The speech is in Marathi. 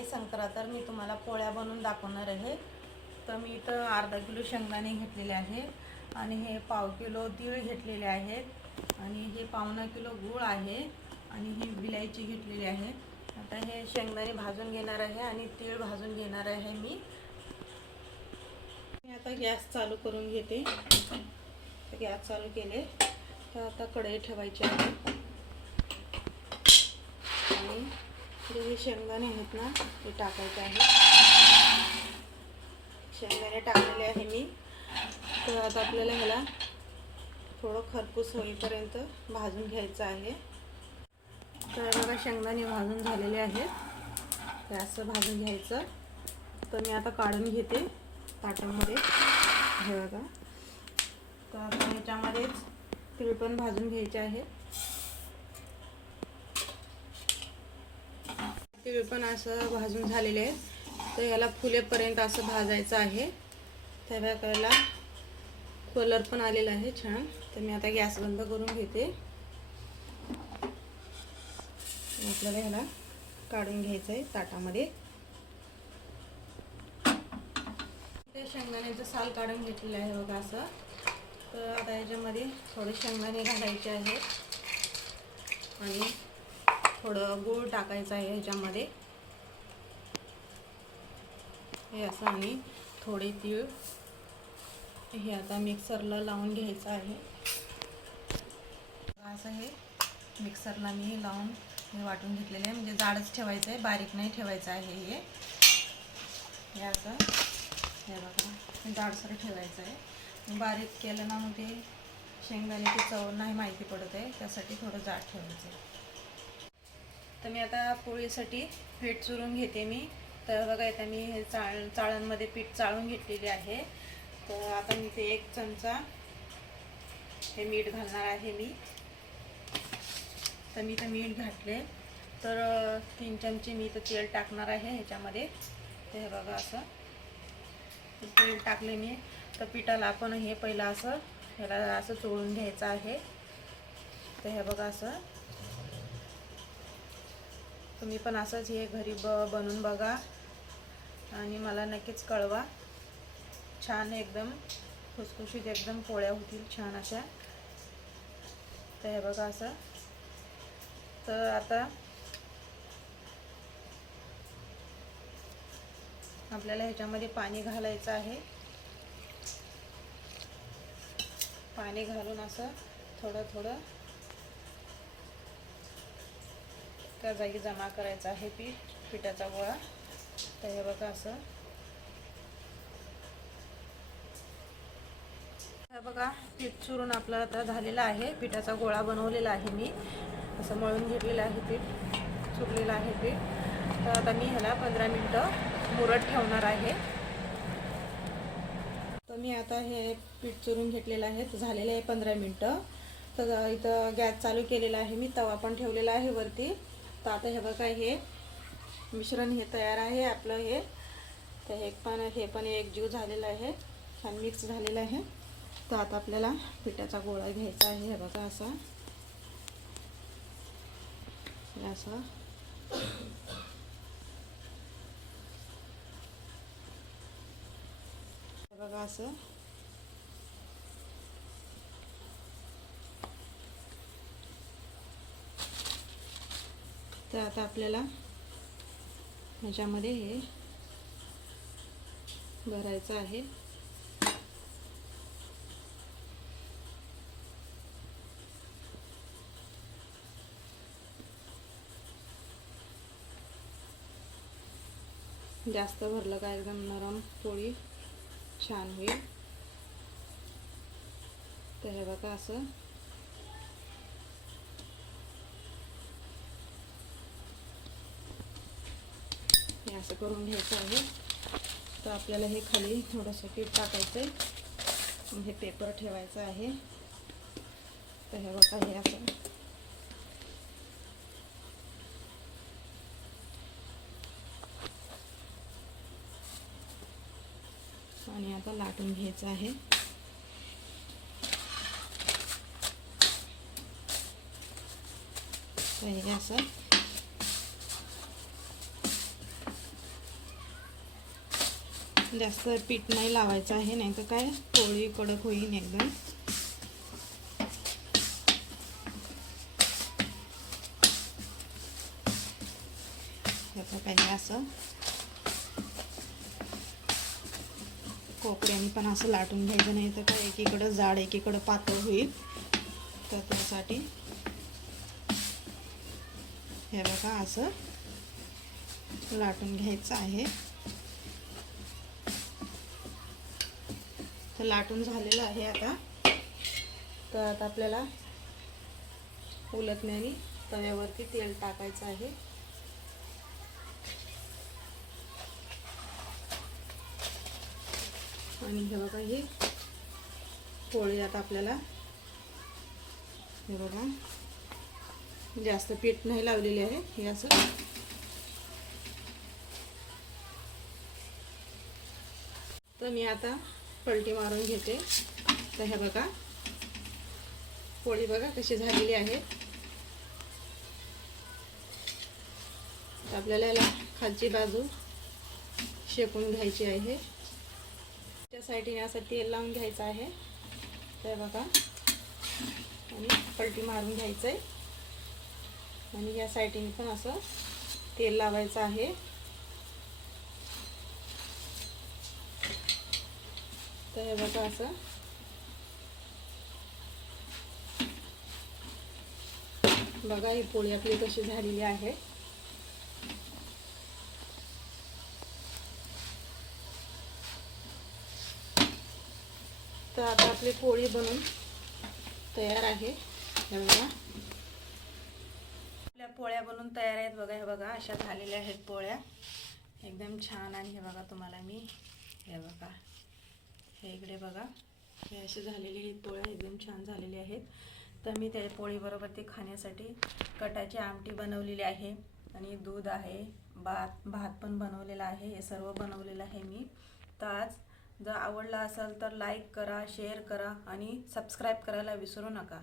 आहे संक्रांत, तर मी तुम्हाला पोळ्या बनवून दाखवणार आहे। तर मी इथं अर्धा किलो शेंगदाणे घेतलेले आहे आणि हे पाव किलो तीळ घेतलेले आहेत आणि हे पावणा किलो गूळ आहे आणि ही विलायची घेतलेली आहे। आता हे शेंगदाणे भाजून घेणार आहे आणि तीळ भाजून घेणार आहे। मी आता गॅस चालू करून घेते। गॅस चालू केले तर आता कढई ठेवायची आहे आणि हे शेंगदाणे आहेत ना ते टाकायचे आहे। शेंगदाणे टाकलेले आहे मी। तर आता आपल्याला ह्याला थोडं खरपूस होईपर्यंत भाजून घ्यायचं आहे। तर बघा शेंगदाणे भाजून झालेले आहेत, असं भाजून घ्यायचं। तर मी आता काढून घेते ताटामध्ये, हे बघा। तर आता ह्याच्यामध्येच तीळ पण भाजून घ्यायचे आहे। तीळ पण असं भाजून झालेले आहे, तर याला फुलेपर्यंत असं भाजायचं आहे। त्याला कलर पण आलेला आहे छान। तर मी आता गॅस बंद करून घेते। आपल्याला ह्याला काढून घ्यायचं आहे ताटामध्ये। ते शेंगदाण्याचं साल काढून घेतलेलं आहे बघा असं। तर आता याच्यामध्ये थोडे शेंगदाणे घालायचे आहेत आणि थोडं गूळ टाकायचं आहे ह्याच्यामध्ये, हे असं, आणि थोडे तीळ हे आता मिक्सरला लावून घ्यायचं आहे। असं हे मिक्सरला मी लावून हे वाटून घेतलेले आहे, म्हणजे जाडच ठेवायचं आहे, बारीक नाही ठेवायचं आहे। हे असं हे बघा जाडसर ठेवायचं आहे। बारीक केलं ना मग ते शेंगदाण्याची चव नाही माहिती पडत आहे, त्यासाठी थोडं जाड ठेवायचं आहे। तर मी आता पोळीसाठी पीठ चुरून घेते मी। तर बघा इथं मी हे चाळणमध्ये पीठ चाळून घेतलेले आहे। तर आता मी ते 1 चमचा हे मीठ घालणार आहे मी। तर मी तर मीठ घातले, तर 3 चमचे मी तर तेल टाकणार आहे ह्याच्यामध्ये। तर हे बघा असं तेल टाकले मी। तर पिठाला आपण हे पहिलं असं ह्याला असं चोळून घ्यायचं आहे। तर हे बघा असं तुम्ही पण असंच हे घरी बनवून बघा आणि मला नक्कीच कळवा। छान एकदम खुसखुशीत एकदम पोळ्या होतील छान अशा। तर हे बघा असं। तर आता आपल्याला ह्याच्यामध्ये पाणी घालायचं आहे। पाणी घालून असं थोडं थोडं त्या जागी जमा करायचं आहे पिठाचा गोळा। तर हे बघा असं, हे बघा पीठ चुरून आपलं आता झालेलं आहे। पिठाचा गोळा बनवलेला आहे मी, असं मळून घेतलेलं आहे पीठ, चुरलेलं आहे पीठ। तर आता मी ह्याला 15 मिनटं मुरत ठेवणार आहे। तर मी आता हे पीठ चुरून घेतलेलं आहे, झालेलं आहे 15 मिनटं। तर इथं गॅस चालू केलेला आहे मी, तवा पण ठेवलेला आहे वरती। तर आता हे बघा हे मिश्रण हे तयार आहे आपलं हे। तर हे पण एकजीव झालेलं आहे, छान मिक्स झालेलं आहे। तर आता आपल्याला पिठाचा गोळा घ्यायचा आहे, हे बघा असा असा। बघा असं तर आता आपल्याला ह्याच्यामध्ये हे भरायचं आहे। जास्त भरलं का एकदम नरम पोळी छान होईल। तर हे बघा असं हे असं करून घ्यायचं आहे। तर आपल्याला हे खाली थोडंसं पीठ टाकायचं आहे, हे पेपर ठेवायचं आहे। तर हे बघा हे असं आणि आता लाटून घ्यायचं आहे। तर हे असं जास्त पीठ नाही लावायचं आहे, नाही तर काय पोळी कडक होईल एकदम. याचं पाहिजे असं कोपऱ्याने पण असं लाटून घ्यायचं, नाही तर काय एकीकडं जाड एकीकडं पातळ होईल. तर त्यासाठी हे बघा असं लाटून घ्यायचं आहे. तर लाटून झालेलं आहे आता. तर आता आपल्याला उलटण्याने तव्यावरती तेल टाकायचं आहे. आणि हे बघा ही पोळी आता आपल्याला, हे बघा जास्त पीठ नाही लावलेले आहे, हे असं तर मी आता पलटी मारून घेते. तर हे बघा पोळी बघा कशी झालेली आहे. तर आपल्याला याला खालची बाजू शेकून घ्यायची आहे. त्या साईडने असं तेल लावून घ्यायचं आहे. तर बघा आणि पलटी मारून घ्यायचं आहे. आणि या साईडने पण असं तेल लावायचं आहे. तर हे बघा असं बघा ही पोळी आपली कशी झालेली आहे. तर आता आपली पोळी बनून तयार आहे. हे बघा आपल्या पोळ्या बनून तयार आहेत. बघा हे बघा अशा झालेल्या आहेत पोळ्या एकदम छान. आणि हे बघा तुम्हाला मी हे बघा हे इकडे बघा हे असे झालेले आहेत पोळ्या, एकदम छान झालेले आहेत. तर मी त्या पोळीबरोबर ते खाण्यासाठी कटाची आमटी बनवलेली आहे आणि दूध आहे, भात पण बनवलेला आहे. हे सर्व बनवलेलं आहे मी. तर आज जर आवडला असेल तर लाईक करा, शेअर करा आणि सबस्क्राईब करायला विसरू नका.